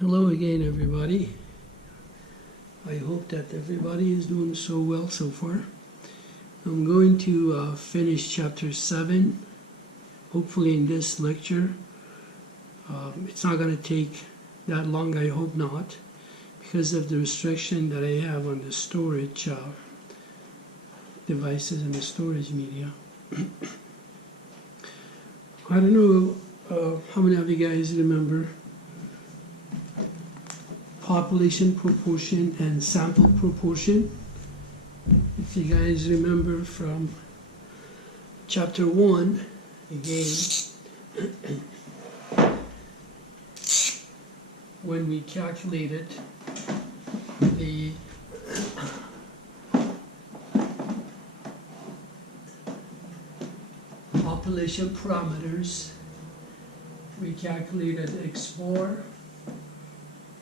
Hello again, everybody. I hope that everybody is doing so well so far. I'm going to finish chapter 7, hopefully in this lecture. It's not going to take that long, I hope not, because of the restriction that I have on the storage devices and the storage media. I don't know how many of you guys remember population proportion and sample proportion. If you guys remember from chapter 1, again, when we calculated the population parameters, we calculated x bar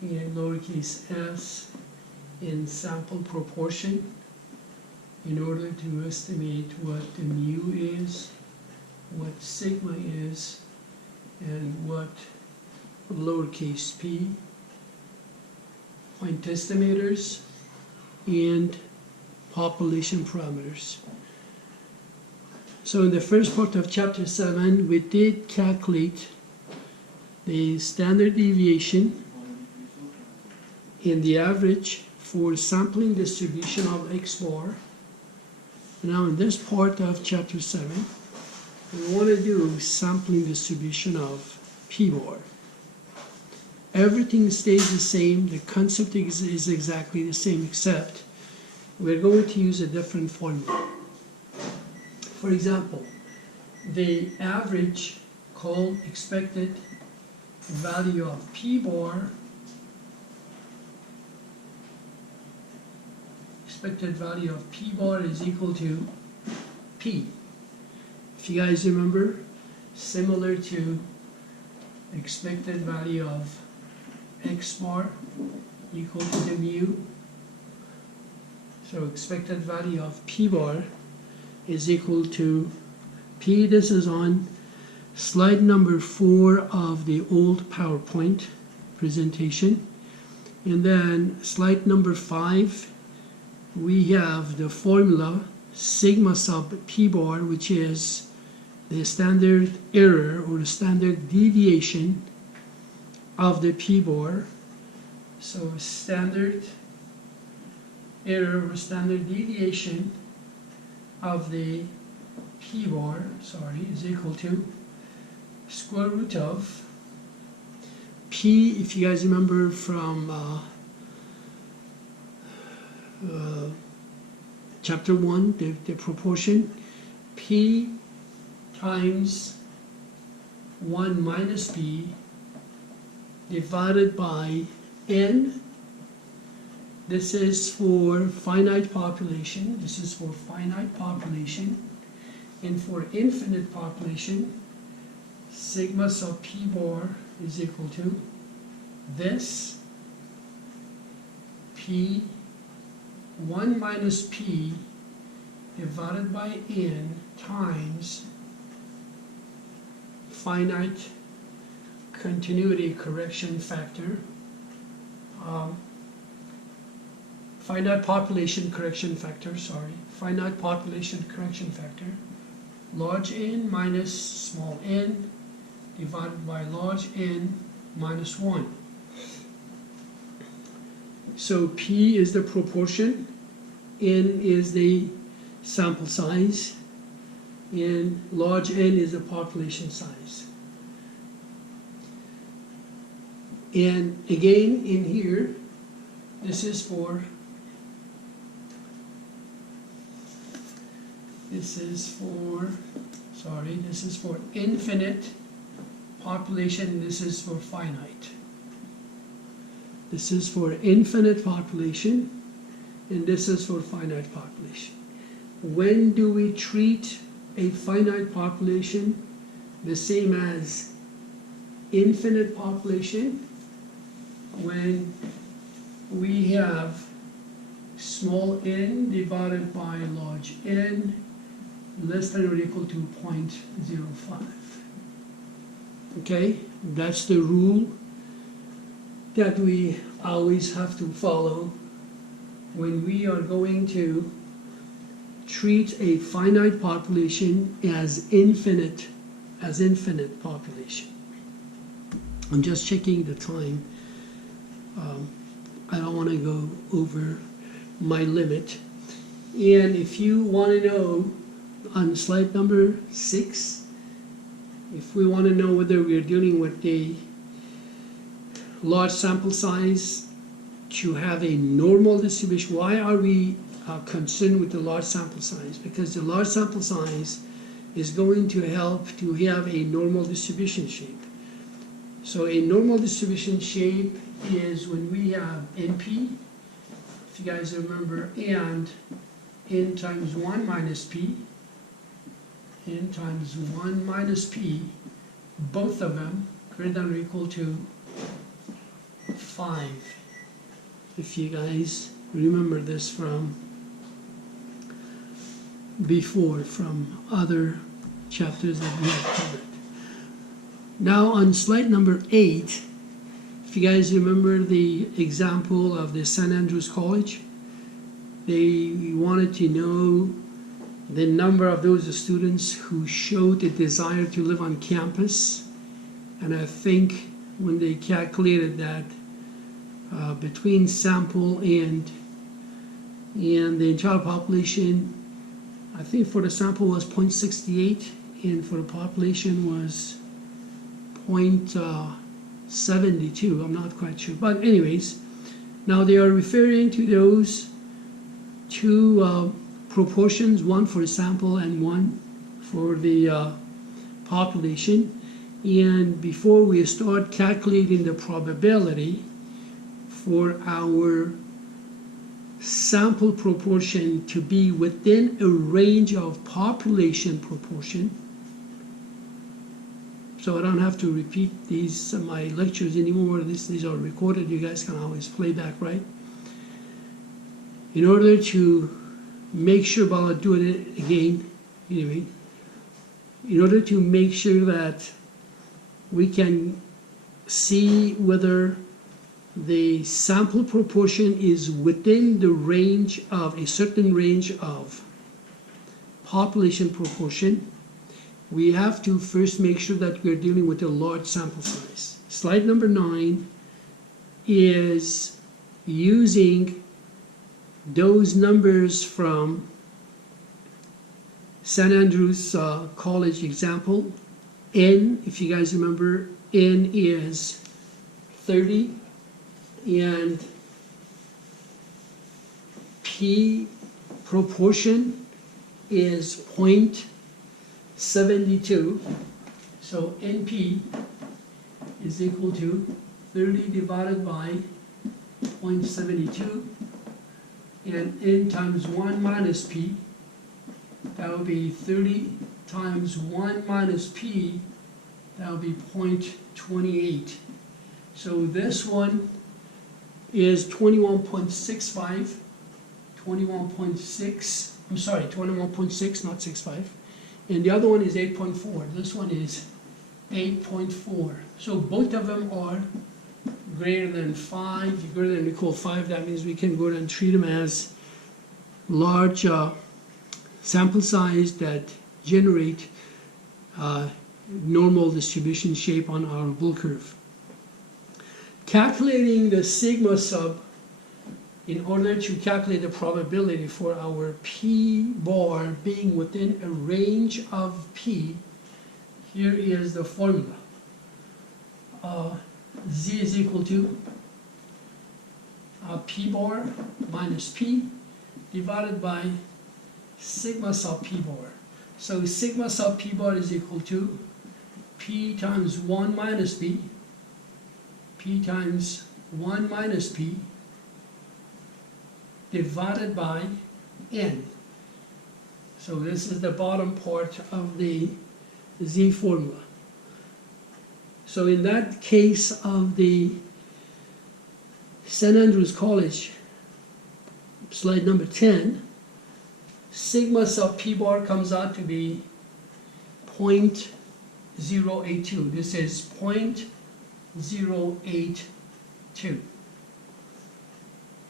in lowercase s in sample proportion in order to estimate what the mu is, what sigma is, and what lowercase p, point estimators, and population parameters. So in the first part of chapter 7, we did calculate the standard deviation and the average for sampling distribution of x bar. Now in this part of chapter 7, we want to do sampling distribution of p bar. Everything stays the same, the concept is exactly the same, except we're going to use a different formula. For example, the average called expected value of p bar, expected value of p bar is equal to p. If you guys remember, similar to expected value of x bar equal to the mu. So expected value of p bar is equal to p. This is on slide number 4 of the old PowerPoint presentation. And then slide number 5, we have the formula sigma sub p bar, which is the standard error or the standard deviation of the p bar. So standard error or standard deviation of the p bar, is equal to square root of p, if you guys remember from chapter 1, the proportion, p times 1 minus p divided by n. This is for finite population. This is for finite population. And for infinite population, sigma sub p bar is equal to this p 1 minus p divided by n times finite continuity correction factor, finite population correction factor, finite population correction factor, large N minus small n divided by large N minus 1. So P is the proportion, N is the sample size, and large N is the population size. And again in here, this is for infinite population, this is for finite. This is for infinite population, and this is for finite population. When do we treat a finite population the same as infinite population? When we have small n divided by large N less than or equal to 0.05. Okay, that's the rule that we always have to follow when we are going to treat a finite population as infinite population. I'm just checking the time. I don't want to go over my limit. And if you want to know, on slide number 6, if we want to know whether we're dealing with a large sample size to have a normal distribution, why are we concerned with the large sample size? Because the large sample size is going to help to have a normal distribution shape. So a normal distribution shape is when we have NP, if you guys remember, and n times 1 minus p, n times 1 minus p, both of them greater than or equal to 5. If you guys remember this from before, from other chapters that we have covered. Now on slide number 8, if you guys remember the example of the St. Andrews College, they wanted to know the number of those students who showed a desire to live on campus. And I think when they calculated that between sample and the entire population, I think for the sample was 0.68 and for the population was 0.72. I'm not quite sure, but anyways, now they are referring to those two proportions, one for the sample and one for the population. And before we start calculating the probability for our sample proportion to be within a range of population proportion, so I don't have to repeat these my lectures anymore. These are recorded. You guys can always play back, right? In order to make sure, but I'll do it again anyway, in order to make sure that we can see whether the sample proportion is within the range of a certain range of population proportion, we have to first make sure that we're dealing with a large sample size. Slide number 9 is using those numbers from St. Andrews College example. N, if you guys remember, N is 30 and P proportion is 0.72. So NP is equal to 30 divided by 0.72, and N times 1 minus P, that will be 30 times 1 minus P, that will be 0.28. So this one is 21.65, 21.6, I'm sorry, 21.6, not 65. And the other one is 8.4. This one is 8.4. So both of them are greater than 5, greater than or equal to 5. That means we can go ahead and treat them as large sample size that generate normal distribution shape on our bull curve. Calculating the sigma sub in order to calculate the probability for our P bar being within a range of P, here is the formula. Z is equal to P bar minus P divided by sigma sub P bar. So sigma sub P bar is equal to P times 1 minus P, P times 1 minus P divided by N. So this is the bottom part of the Z formula. So in that case of the St. Andrews College, slide number 10, sigma sub P bar comes out to be 0.082. This is 0.082. 2.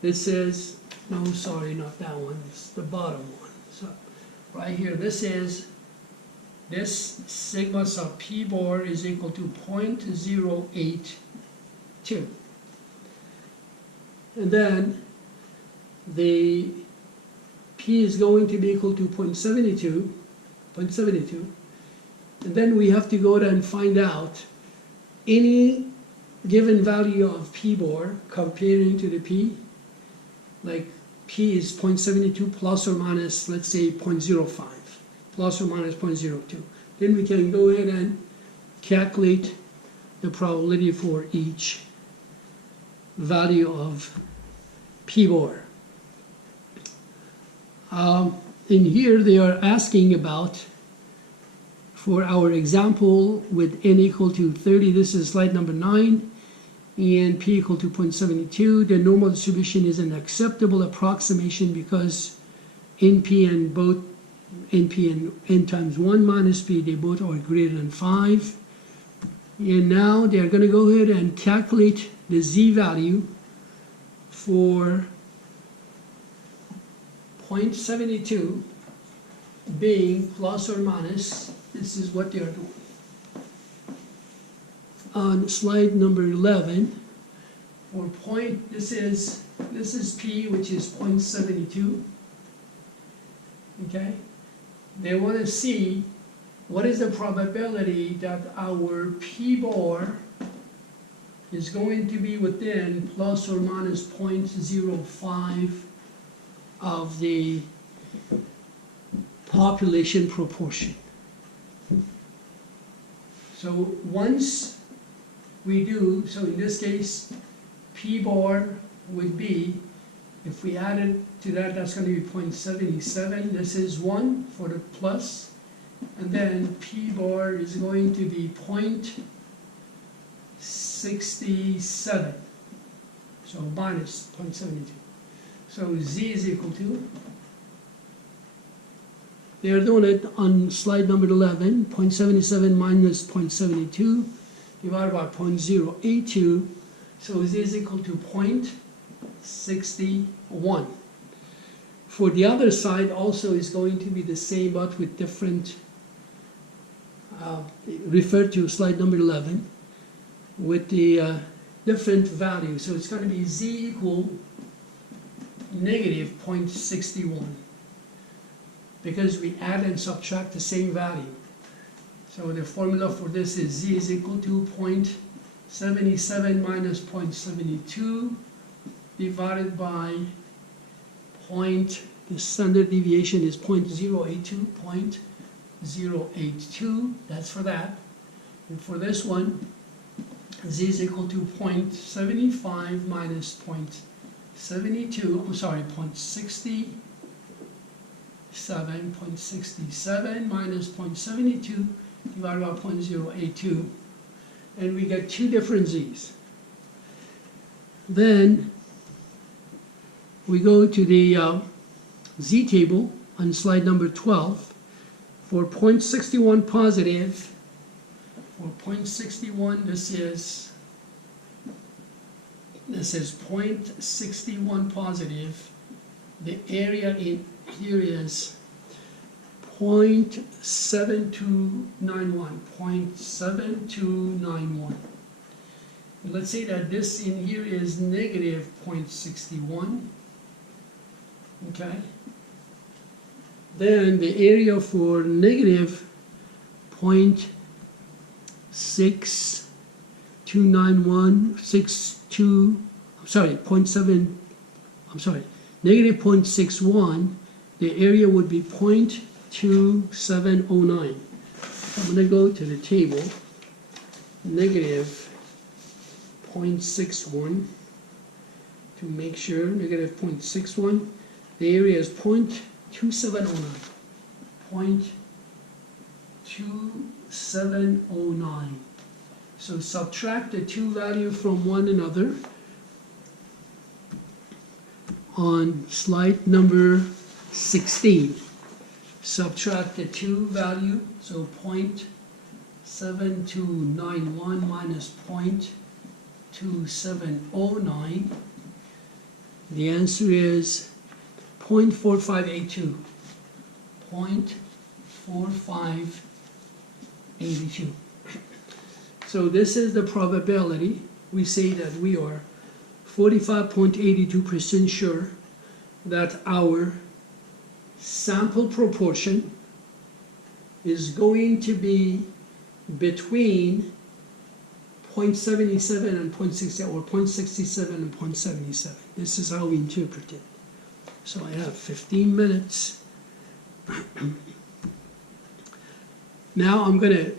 This is, no, sorry, not that one, it's the bottom one. So right here, this sigma sub p bar is equal to 0.082. And then the p is going to be equal to 0.72. And then we have to go and find out any given value of p bar comparing to the p, like p is 0.72 plus or minus, let's say 0.05, plus or minus 0.02. Then we can go ahead and calculate the probability for each value of p bar. In here they are asking about, for our example with n equal to 30, this is slide number 9, and p equal to 0.72, the normal distribution is an acceptable approximation because np and both np and n times 1 minus p, they both are greater than 5. And now they're going to go ahead and calculate the z value for 0.72 being plus or minus. This is what they are doing. On slide number 11, for this is p, which is 0.72. Okay, they want to see what is the probability that our p bar is going to be within plus or minus 0.05 of the population proportion. So once we do, so in this case, p bar would be, if we added to that, that's going to be 0.77. This is 1 for the plus, and then p bar is going to be 0.67, so minus 0.72. So z is equal to, they are doing it on slide number 11, 0.77 minus 0.72 divided by 0.082, so z is equal to 0.61. For the other side also is going to be the same, but with different, refer to slide number 11, with the different values. So it's going to be z equal negative 0.61, because we add and subtract the same value. So the formula for this is z is equal to 0.77 minus 0.72 divided by the standard deviation is 0.082, that's for that. And for this one, z is equal to 0.75 minus 0.72, I'm sorry, 0.67 minus 0.72 divided by 0.082, and we get two different z's. Then we go to the z table on slide number 12 for 0.61 positive. For 0.61, this is 0.61 positive. The area in here is 0.7291. Let's say that this in here is negative 0.61. Okay. Then the area for negative 0.6291, negative 0.61, the area would be 0.2709. I'm going to go to the table, negative 0.61, to make sure, negative 0.61, the area is 0.2709, 0.2709. So subtract the two values from one another on slide number 16. Subtract the two value, so 0.7291 minus 2709. The answer is 0.4582. 0.4582. So this is the probability. We say that we are 45.82% sure that our sample proportion is going to be between 0.77 and 0.67, or 0.67 and 0.77. This is how we interpret it. So I have 15 minutes. Now I'm going to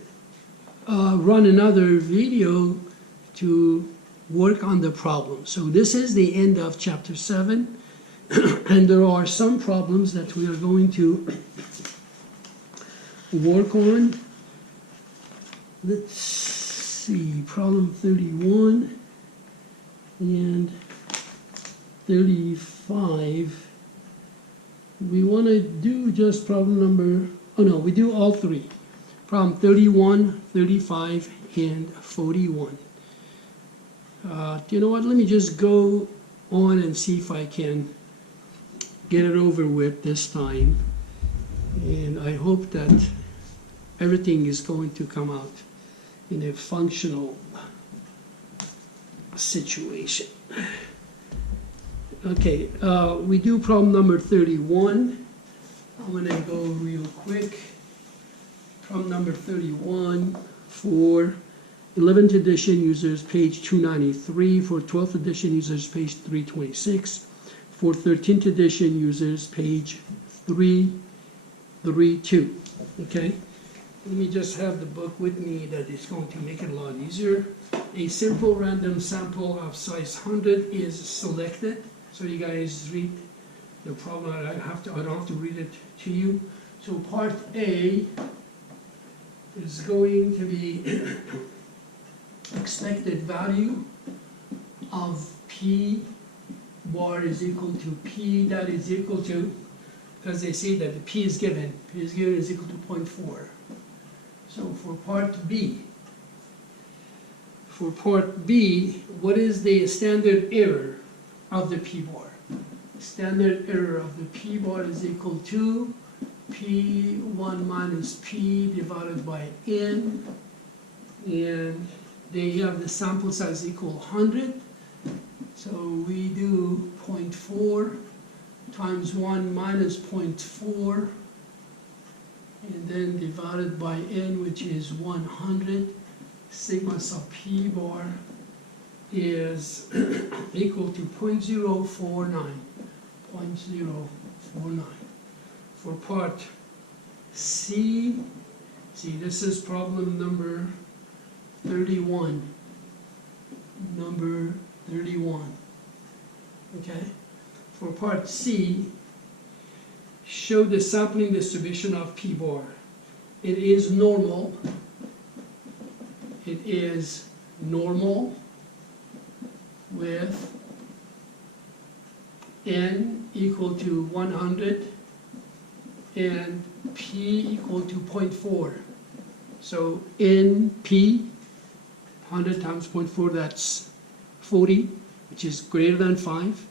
run another video to work on the problem. So this is the end of chapter 7, and there are some problems that we are going to work on. Let's see, problem 31 and 35. We want to do just problem number, oh no, we do all three. Problem 31, 35, and 41. You know what, let me just go on and see if I can get it over with this time. And I hope that everything is going to come out in a functional situation. Okay, we do problem number 31. I'm going to go real quick. Problem number 31 for 11th edition users page 293, for 12th edition users page 326, for 13th edition users page 332. Okay, let me just have the book with me, that is going to make it a lot easier. A simple random sample of size 100 is selected. So you guys read the problem. I don't have to read it to you. So part A is going to be expected value of P bar is equal to P that is equal to, because they say that the P is given is equal to 0.4. So for part B, what is the standard error of the P bar? Standard error of the P bar is equal to P1 minus P divided by N, and they have the sample size equal 100. So we do 0.4 times 1 minus 0.4, and then divided by N, which is 100. Sigma sub P bar is equal to 0.049. 0.049. For part C, this is problem number 31. Number 31. Okay? For part C, show the sampling distribution of P bar. It is normal. It is normal with N equal to 100 and P equal to 0.4. So NP, 100 times 0.4, that's 40, which is greater than 5.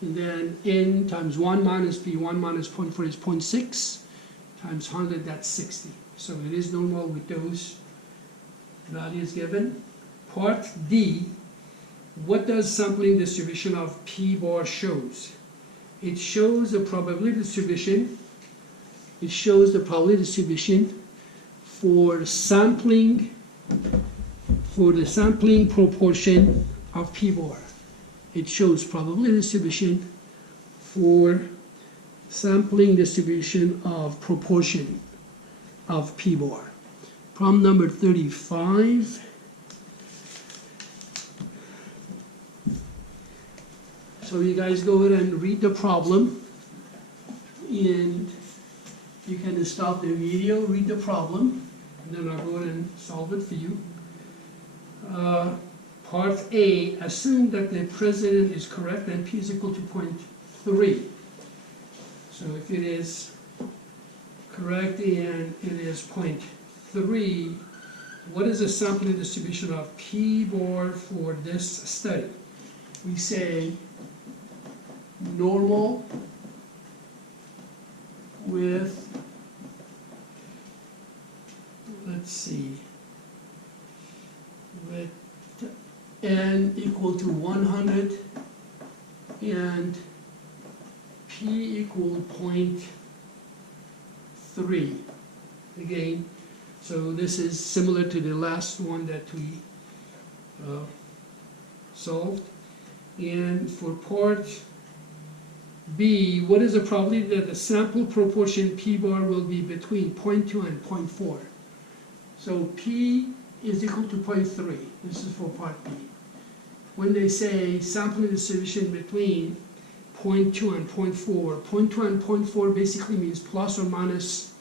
And then N times 1 minus P, 1 minus 0.4 is 0.6, times 100, that's 60. So it is normal with those values given. Part D, what does sampling distribution of P bar shows? It shows the probability distribution. It shows the probability distribution for sampling, for the sampling proportion of P bar. It shows probability distribution for sampling distribution of proportion of P bar. Problem number 35. So you guys go ahead and read the problem, and you can stop the video, read the problem, and then I'll go ahead and solve it for you. Part A, assume that the precedent is correct and P is equal to 0.3. So if it is correct and it is 0.3, what is the sampling distribution of P bar for this study? We say normal with, let's see, with n equal to 100 and P equal 0.3. Again, so this is similar to the last one that we solved. And for part B, what is the probability that the sample proportion P bar will be between 0.2 and 0.4? So P is equal to 0.3. This is for part B. When they say sampling distribution between 0.2 and 0.4, 0.2 and 0.4 basically means plus or minus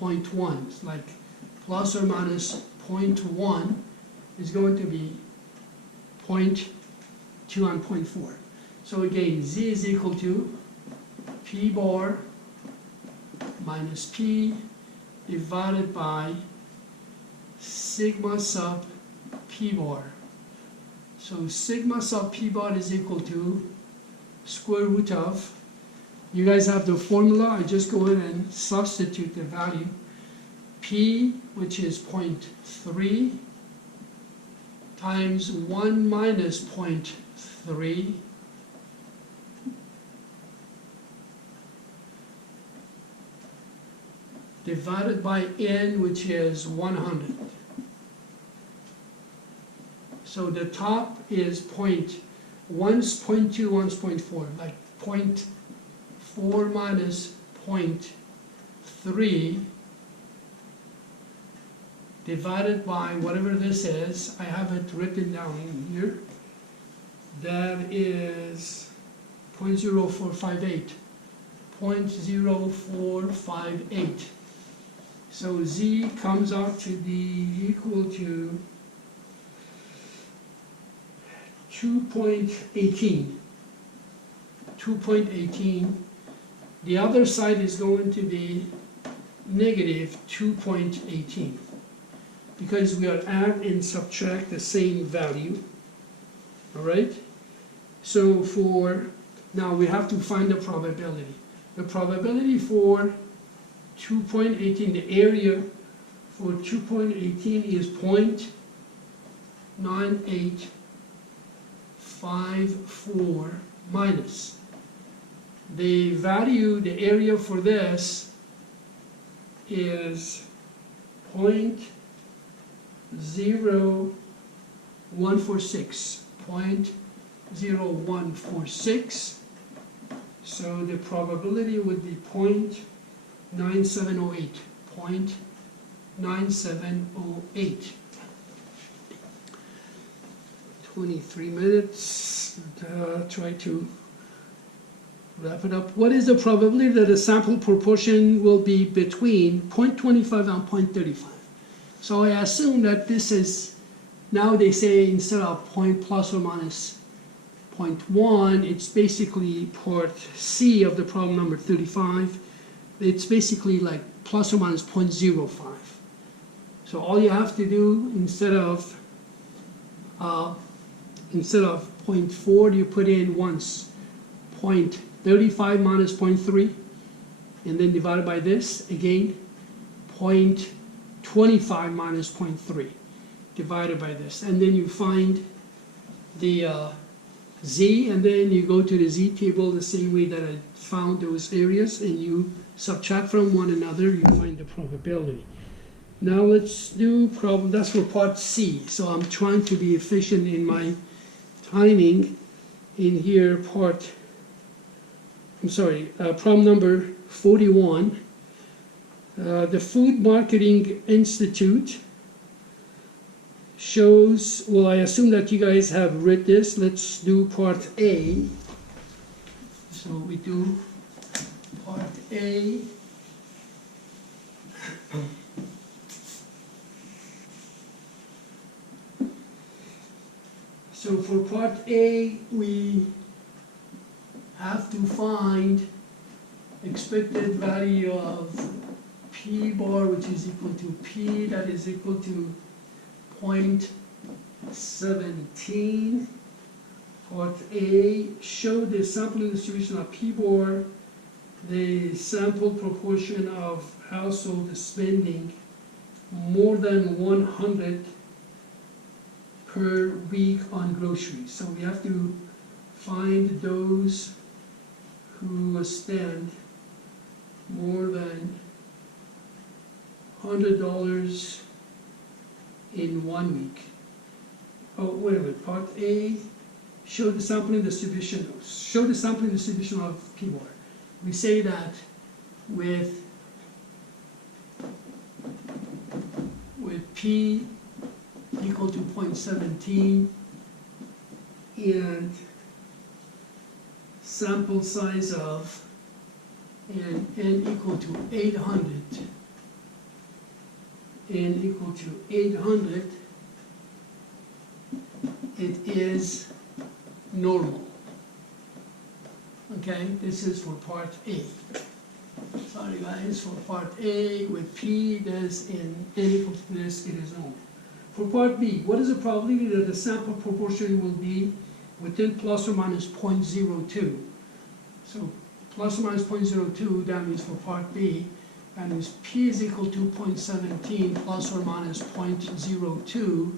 0.1. It's like plus or minus 0.1 is going to be 0.2 and 0.4. So again, Z is equal to P bar minus P divided by sigma sub P bar. So sigma sub P bar is equal to square root of, you guys have the formula, I just go ahead and substitute the value. P, which is 0.3, times 1 minus 0.3, divided by n, which is 100. So the top is one's 0.2, one's 0.4, like 0.4 minus 0.3 divided by whatever this is. I have it written down in here. That is 0.0458. 0.0458. So Z comes out to be equal to 2.18. 2.18. The other side is going to be negative 2.18 because we are add and subtract the same value. All right? So for, now we have to find the probability. The probability for 2.18, the area for 2.18 is 0.9854 minus. The value, the area for this is 0.0146. 0.0146. So the probability would be 0.9708. 0.9708. 23 minutes. Try to wrap it up. What is the probability that the sample proportion will be between 0.25 and 0.35? So I assume that this is, now they say instead of plus or minus 0.1, it's basically part C of the problem number 35. It's basically like plus or minus 0.05. So all you have to do instead of 0.4, you put in once 0.35 minus 0.3, and then divided by this again 0.25 minus 0.3 divided by this, and then you find the Z, and then you go to the Z table the same way that I found those areas, and you subtract from one another, you find the probability. Now let's do problem, that's for part C. So I'm trying to be efficient in my timing. In here, problem number 41. The Food Marketing Institute shows, well, I assume that you guys have read this. Let's do part A. So we do part A. So for part A, we have to find expected value of P bar, which is equal to P, that is equal to 0.17. Part A, show the sampling distribution of P-bar, the sample proportion of household spending more than 100 per week on groceries. So we have to find those who spend more than $100 in 1 week. Oh, wait a minute, part A, show the sampling distribution of P-bar. We say that with P equal to 0.17 and sample size of and n equal to 800, n equal to 800, it is normal. Okay, this is for part A. Sorry guys, for part A with P, this and n equal to this, it is normal. For part B, what is the probability that the sample proportion will be within plus or minus 0.02? So plus or minus 0.02, that means for part B, that means P is equal to 0.17 plus or minus 0.02.